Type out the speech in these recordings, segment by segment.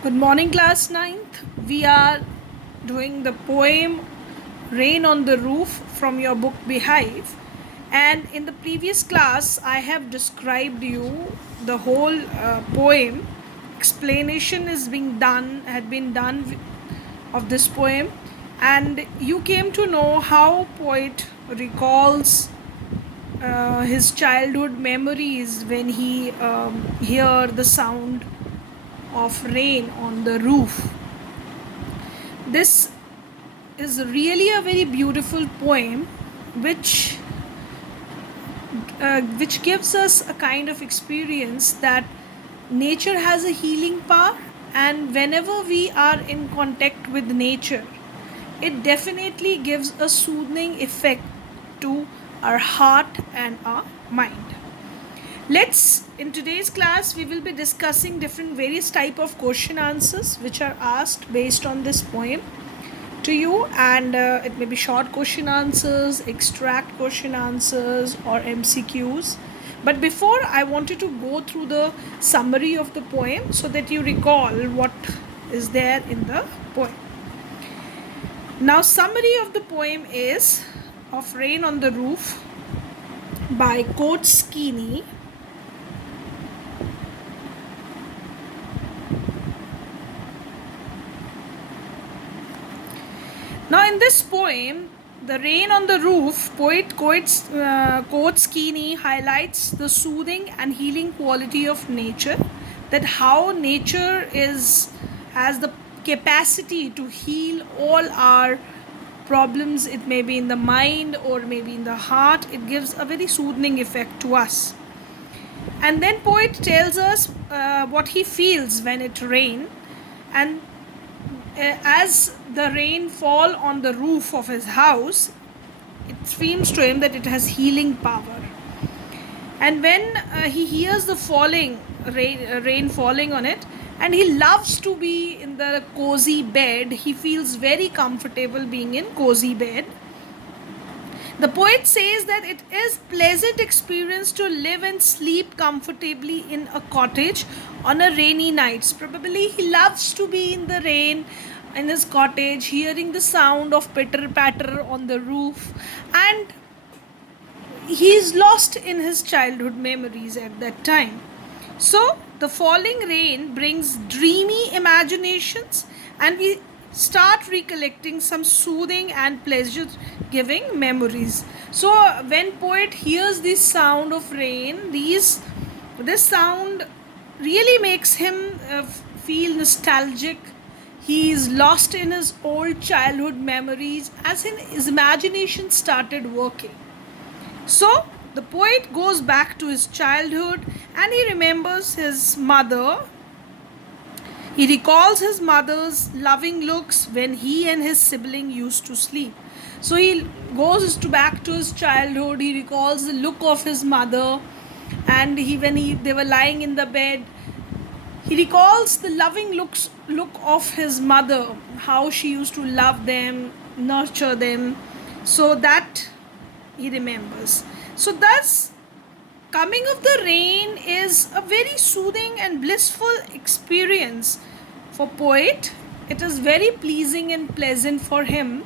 Good morning, class ninth. We are doing the poem Rain on the Roof from your book Beehive. And in the previous class, I have described you the whole poem. Explanation is being done, had been done of this poem. And you came to know how poet recalls his childhood memories when he hear the sound of rain on the roof. This is really a very beautiful poem which gives us a kind of experience that nature has a healing power, and whenever we are in contact with nature, it definitely gives a soothing effect to our heart and our mind. Let's in today's class we will be discussing different various type of question answers which are asked based on this poem to you, and it may be short question answers, extract question answers, or MCQs. But before, I wanted to go through the summary of the poem so that you recall what is there in the poem. Now, summary of the poem is of Rain on the Roof by Coach Skeeny. Now, in this poem, The Rain on the Roof, poet Coach Skeeny highlights the soothing and healing quality of nature, that how nature has the capacity to heal all our problems. It may be in the mind or maybe in the heart. It gives a very soothing effect to us. And then poet tells us what he feels when it rains, and as the rain fall on the roof of his house, it seems to him that it has healing power. And when he hears the rain falling on it, and he loves to be in the cozy bed, he feels very comfortable being in cozy bed. The poet says that it is pleasant experience to live and sleep comfortably in a cottage on a rainy night. Probably he loves to be in the rain in his cottage, hearing the sound of pitter patter on the roof, and he is lost in his childhood memories at that time. So the falling rain brings dreamy imaginations, and we start recollecting some soothing and pleasure giving memories. So when poet hears the sound of rain, this sound really makes him feel nostalgic. He is lost in his old childhood memories as his imagination started working. So the poet goes back to his childhood and he remembers his mother. He recalls his mother's loving looks when he and his sibling used to sleep. So he goes back to his childhood. He recalls the look of his mother, and they were lying in the bed, he recalls the loving look of his mother, how she used to love them, nurture them. So that he remembers. So thus, coming of the rain is a very soothing and blissful experience for poet. It is very pleasing and pleasant for him.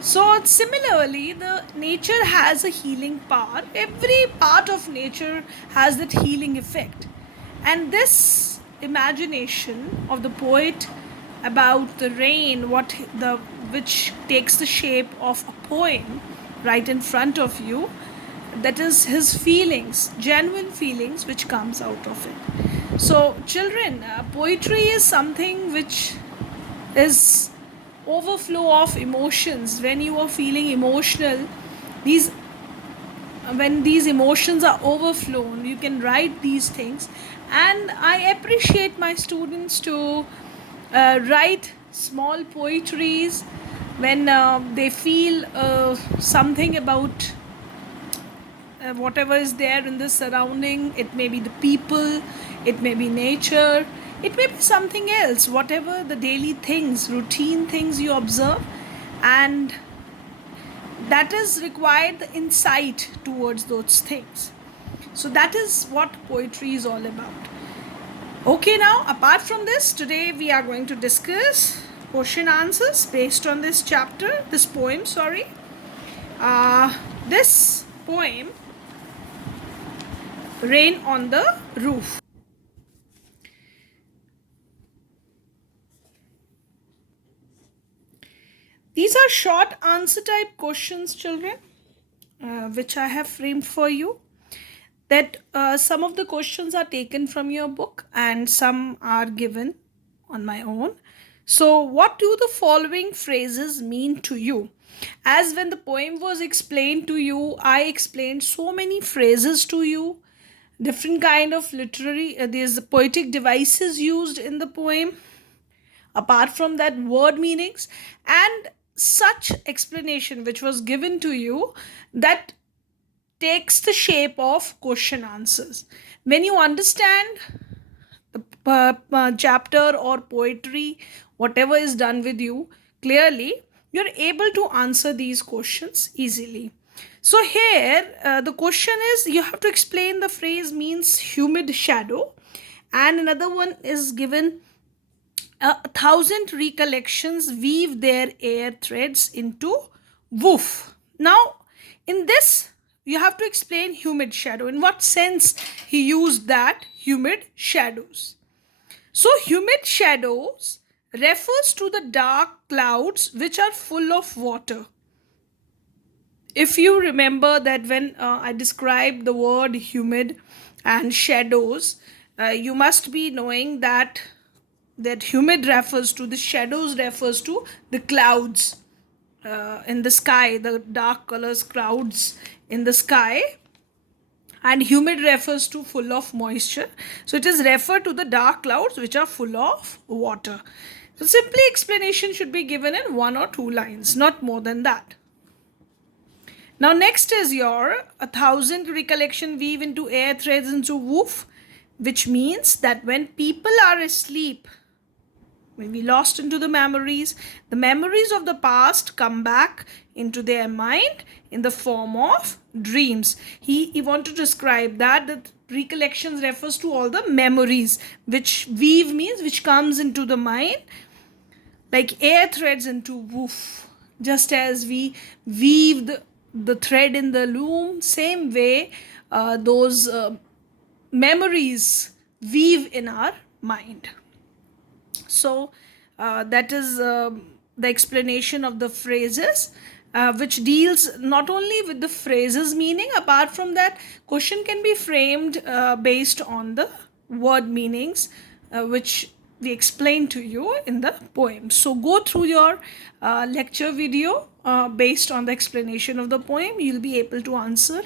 So similarly, the nature has a healing power. Every part of nature has that healing effect. And this imagination of the poet about the rain, which takes the shape of a poem right in front of you, that is his feelings, genuine feelings which comes out of it. So children, poetry is something which is overflow of emotions. When you are feeling emotional, when these emotions are overflown, you can write these things. And I appreciate my students to write small poetries when they feel something about whatever is there in the surrounding. It may be the people, it may be nature, it may be something else, whatever the daily things, routine things you observe, and that is required the insight towards those things. So that is what poetry is all about. Okay, now apart from this, today we are going to discuss question answers based on this chapter, this poem, sorry. Uh, this poem, Rain on the Roof. These are short answer type questions, children, which I have framed for you. That some of the questions are taken from your book and some are given on my own. So, what do the following phrases mean to you? As when the poem was explained to you, I explained so many phrases to you, different kind of literary, there's poetic devices used in the poem. Apart from that, word meanings and such explanation which was given to you that takes the shape of question answers. When you understand the chapter or poetry, whatever is done with you, clearly, you're able to answer these questions easily. So, here the question is you have to explain the phrase means humid shadow, and another one is given a thousand recollections weave their air threads into woof. Now, in this, you have to explain humid shadow. In what sense he used that humid shadows? So, humid shadows refers to the dark clouds which are full of water. If you remember that when I described the word humid and shadows, you must be knowing that humid refers to the shadows, refers to the clouds in the sky, the dark colors clouds in the sky, and humid refers to full of moisture. So it is referred to the dark clouds which are full of water. So simply explanation should be given in one or two lines, not more than that. Now next is your a thousand recollection weave into air threads into woof, which means that when people are asleep, when we lost into the memories of the past come back into their mind in the form of dreams. He wanted to describe that recollections refers to all the memories, which weave means which comes into the mind like air threads into woof. Just as we weave the thread in the loom, same way those memories weave in our mind. So that is the explanation of the phrases, which deals not only with the phrases meaning. Apart from that, question can be framed based on the word meanings, which we explain to you in the poem. So go through your lecture video based on the explanation of the poem. You'll be able to answer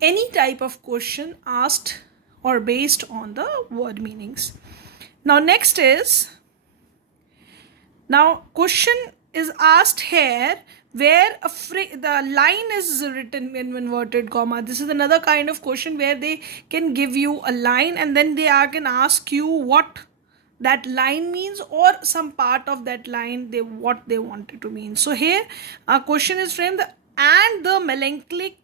any type of question asked or based on the word meanings. Now next is, now question is asked here where the line is written in inverted comma. This is another kind of question where they can give you a line and then they can ask you what that line means or some part of that line what they wanted to mean. So here a question is framed, and the melancholic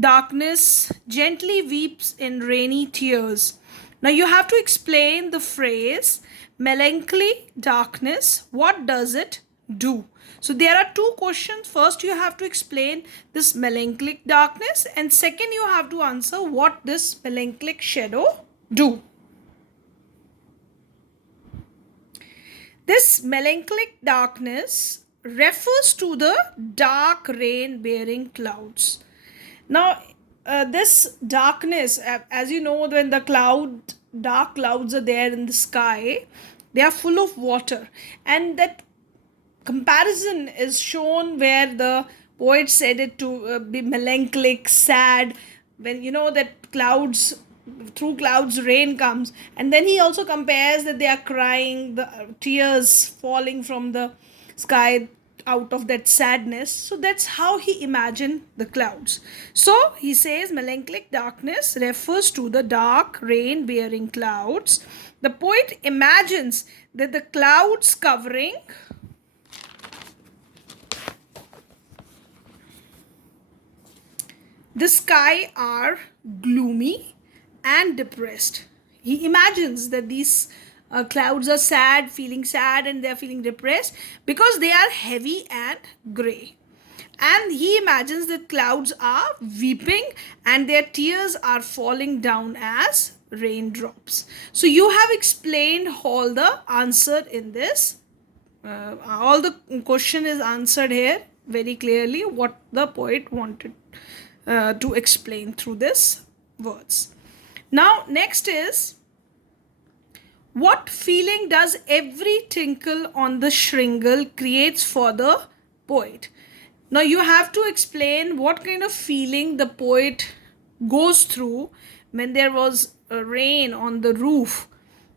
darkness gently weeps in rainy tears. Now you have to explain the phrase melancholy darkness. What does it do? So there are two questions. First, you have to explain this melancholic darkness, and second, you have to answer what this melancholic shadow do. This melancholic darkness refers to the dark rain bearing clouds. Now, this darkness, as you know, when the dark clouds are there in the sky, they are full of water, and that comparison is shown where the poet said it to be melancholic, sad, when you know that clouds, through clouds rain comes, and then he also compares that they are crying, the tears falling from the sky out of that sadness. So that's how he imagined the clouds. So he says melancholic darkness refers to the dark rain bearing clouds. The poet imagines that the clouds covering the sky are gloomy and depressed. He imagines that these clouds are sad, feeling sad, and they're feeling depressed because they are heavy and gray. And he imagines that clouds are weeping and their tears are falling down as raindrops. So you have explained all the answer in this. All the question is answered here very clearly what the poet wanted to explain through this words. Now, next is, what feeling does every tinkle on the shingle creates for the poet? Now you have to explain what kind of feeling the poet goes through when there was a rain on the roof.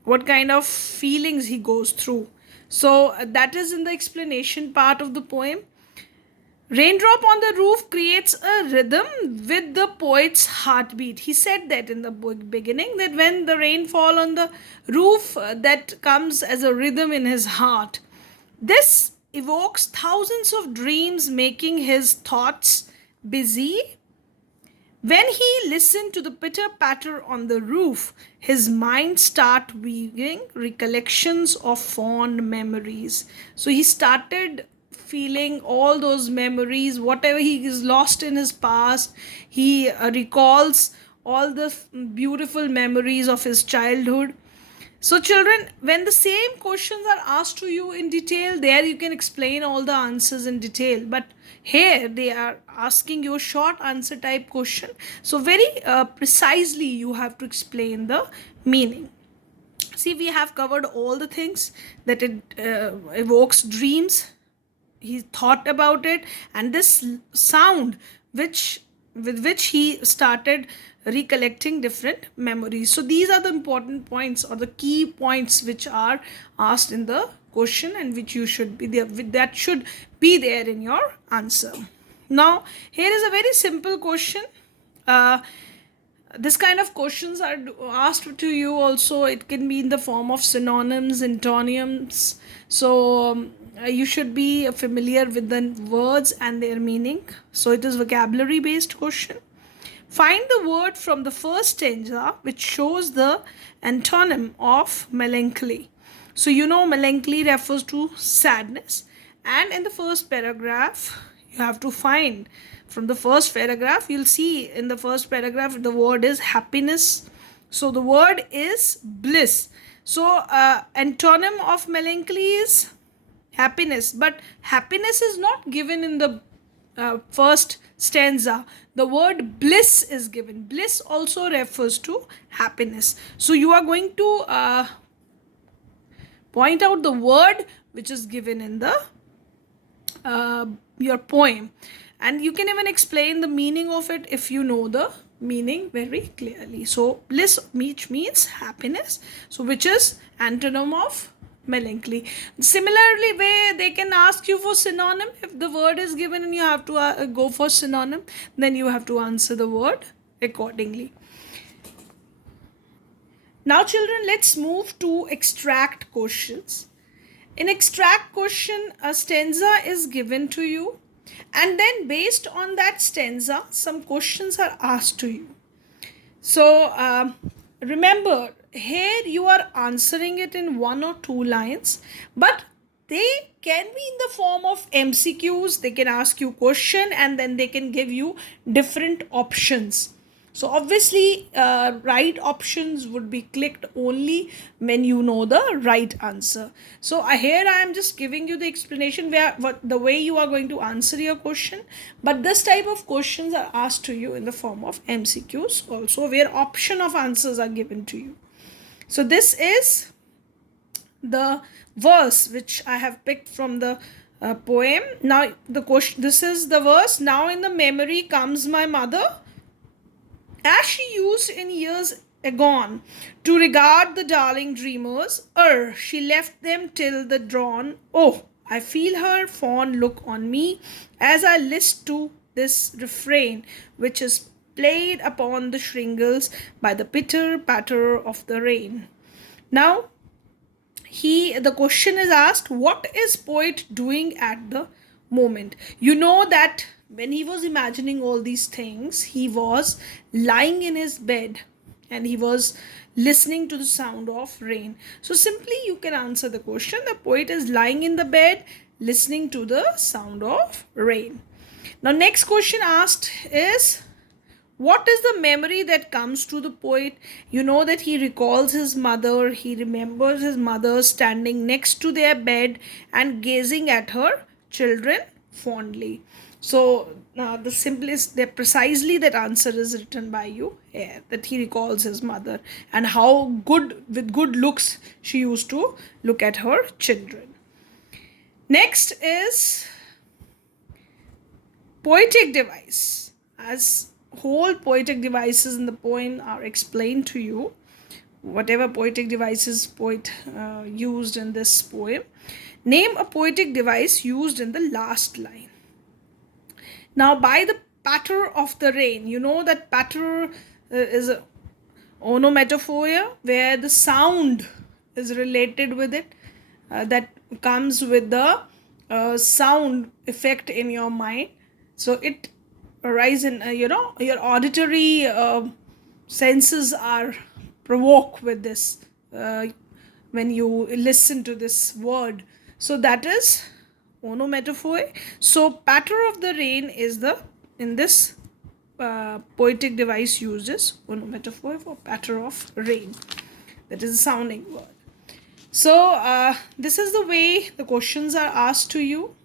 What kind of feelings he goes through. So that is in the explanation part of the poem. Raindrop on the roof creates a rhythm with the poet's heartbeat. He said that in the beginning, that when the rain fall on the roof, that comes as a rhythm in his heart. This evokes thousands of dreams, making his thoughts busy. When he listened to the pitter patter on the roof, his mind started weaving recollections of fond memories. So he started feeling all those memories, whatever he is lost in his past. He recalls all the beautiful memories of his childhood. So, children, when the same questions are asked to you in detail, there you can explain all the answers in detail. But here they are asking you a short answer type question. So, very precisely you have to explain the meaning. See, we have covered all the things that it evokes dreams. He thought about it, and this sound which with which he started recollecting different memories. So these are the important points or the key points which are asked in the question and which you should be there, that should be there in your answer. Now here is a very simple question. This kind of questions are asked to you also. It can be in the form of synonyms, antonyms. So you should be familiar with the words and their meaning. So it is vocabulary based question. Find the word from the first stanza which shows the antonym of melancholy. So you know melancholy refers to sadness, and in the first paragraph you have to find from the first paragraph. You'll see in the first paragraph the word is happiness. So the word is bliss. So antonym of melancholy is happiness, but happiness is not given in the first stanza. The word bliss is given. Bliss also refers to happiness. So you are going to point out the word which is given in the your poem, and you can even explain the meaning of it if you know the meaning very clearly. So bliss which means happiness, so which is antonym of melancholy. Similarly way they can ask you for synonym. If the word is given and you have to go for synonym, then you have to answer the word accordingly. Now children, let's move to extract questions. In extract question, a stanza is given to you, and then based on that stanza some questions are asked to you. So remember, here you are answering it in one or two lines, but they can be in the form of MCQs. They can ask you question and then they can give you different options. So obviously right options would be clicked only when you know the right answer. So here I am just giving you the explanation the way you are going to answer your question. But this type of questions are asked to you in the form of MCQs also, where option of answers are given to you. So this is the verse which I have picked from the poem. Now the question, this is the verse. Now in the memory comes my mother, as she used in years agone to regard the darling dreamers, she left them till the dawn. Oh, I feel her fond look on me as I list to this refrain, which is played upon the shingles by the pitter patter of the rain. Now, the question is asked, what is poet doing at the moment? You know that when he was imagining all these things, he was lying in his bed and he was listening to the sound of rain. So simply you can answer the question. The poet is lying in the bed listening to the sound of rain. Now next question asked is, what is the memory that comes to the poet? You know that he recalls his mother, he remembers his mother standing next to their bed and gazing at her children fondly. So the simplest, the precisely that answer is written by you here, that he recalls his mother and how good, with good looks, she used to look at her children. Next is poetic device. As whole poetic devices in the poem are explained to you, whatever poetic devices poet used in this poem. Name a poetic device used in the last line. Now, by the patter of the rain, you know that patter is a onomatopoeia where the sound is related with it, that comes with the sound effect in your mind. So it arises in, your auditory senses are provoked with this when you listen to this word. So that is onomatopoeia. So patter of the rain is the, in this poetic device uses onomatopoeia for patter of rain. That is a sounding word. So this is the way the questions are asked to you.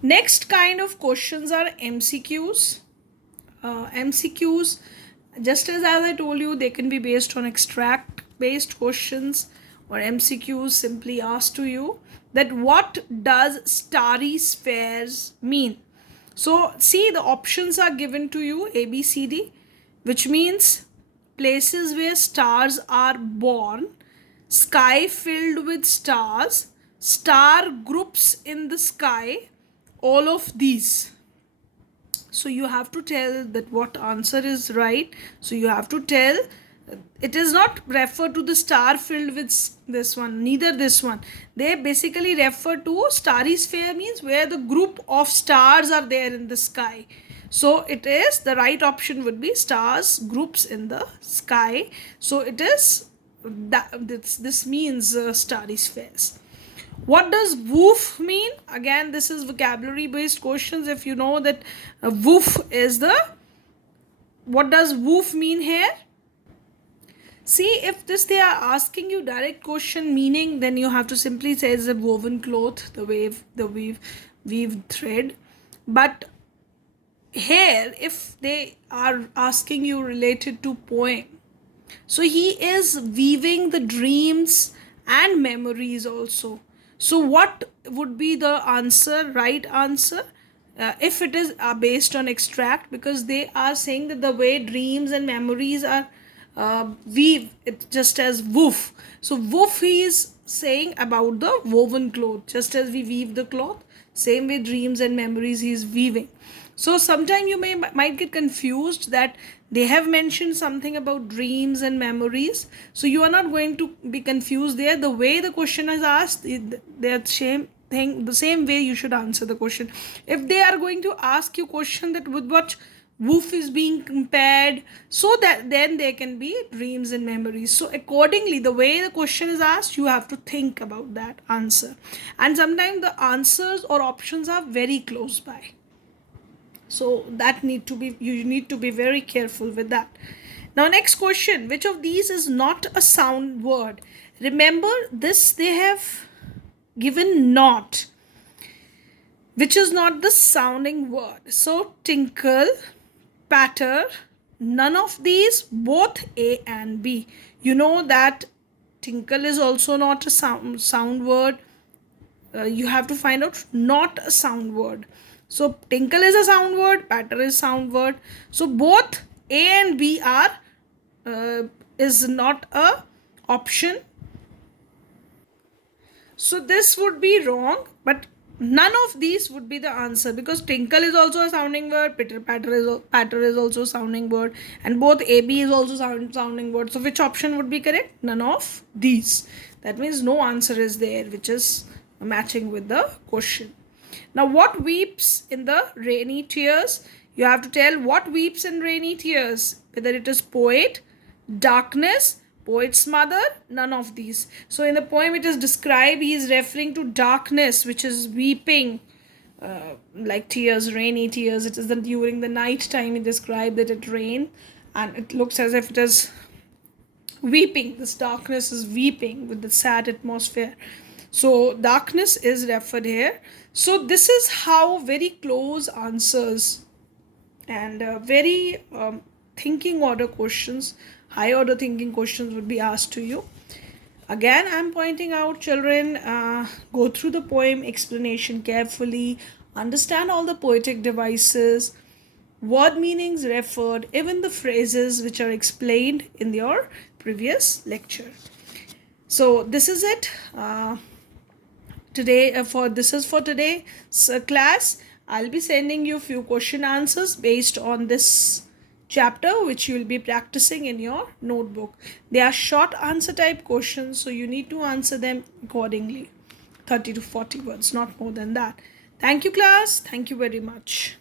Next kind of questions are MCQs. MCQs, just as I told you, they can be based on extract based questions, or MCQs simply ask to you that what does starry spheres mean. So see, the options are given to you, A, B, C, D, which means places where stars are born, sky filled with stars, star groups in the sky, all of these. So you have to tell that what answer is right. So you have to tell, it is not refer to the star filled with this one, neither this one. They basically refer to starry sphere, means where the group of stars are there in the sky. So it is, the right option would be stars groups in the sky. So it is that, this means starry spheres. What does woof mean? Again, this is vocabulary based questions. If you know that woof is the, what does woof mean here? See, if this they are asking you direct question meaning, then you have to simply say it's a woven cloth, the weave thread. But here, if they are asking you related to poem, so he is weaving the dreams and memories also. So what would be the answer, right answer? If it is based on extract, because they are saying that the way dreams and memories are weave, it just as woof. So woof, he is saying about the woven cloth, just as we weave the cloth, same way dreams and memories he is weaving. So sometime you might get confused that they have mentioned something about dreams and memories. So you are not going to be confused there. The way the question is asked, the same thing, the same way you should answer the question. If they are going to ask you question that with what woof is being compared, so that then there can be dreams and memories. So accordingly, the way the question is asked, you have to think about that answer. And sometimes the answers or options are very close by. So that you need to be very careful with that. Now next question, which of these is not a sound word? Remember this, they have given not, which is not the sounding word. So tinkle, patter, none of these, both A and B. You know that tinkle is also not a sound word. You have to find out not a sound word. So tinkle is a sound word, patter is sound word. So both A and B are is not a option. So this would be wrong, but none of these would be the answer, because tinkle is also a sounding word, patter is also a sounding word, and both AB is also sounding word. So which option would be correct? None of these. That means no answer is there which is matching with the question. Now what weeps in the rainy tears? You have to tell what weeps in rainy tears, whether it is poet, darkness, poet's mother, none of these. So in the poem it is described, he is referring to darkness, which is weeping, like tears, rainy tears. It is during the night time he described that it rained, and it looks as if it is weeping. This darkness is weeping with the sad atmosphere. So darkness is referred here. So this is how very close answers and very thinking order questions, high order thinking questions would be asked to you. Again, I'm pointing out, children, go through the poem explanation carefully, understand all the poetic devices, word meanings referred, even the phrases which are explained in your previous lecture. So this is it. Today for this is for today's class. I'll be sending you few question answers based on this chapter, which you will be practicing in your notebook. They are short answer type questions, so you need to answer them accordingly. 30 to 40 words, not more than that. Thank you, class. Thank you very much.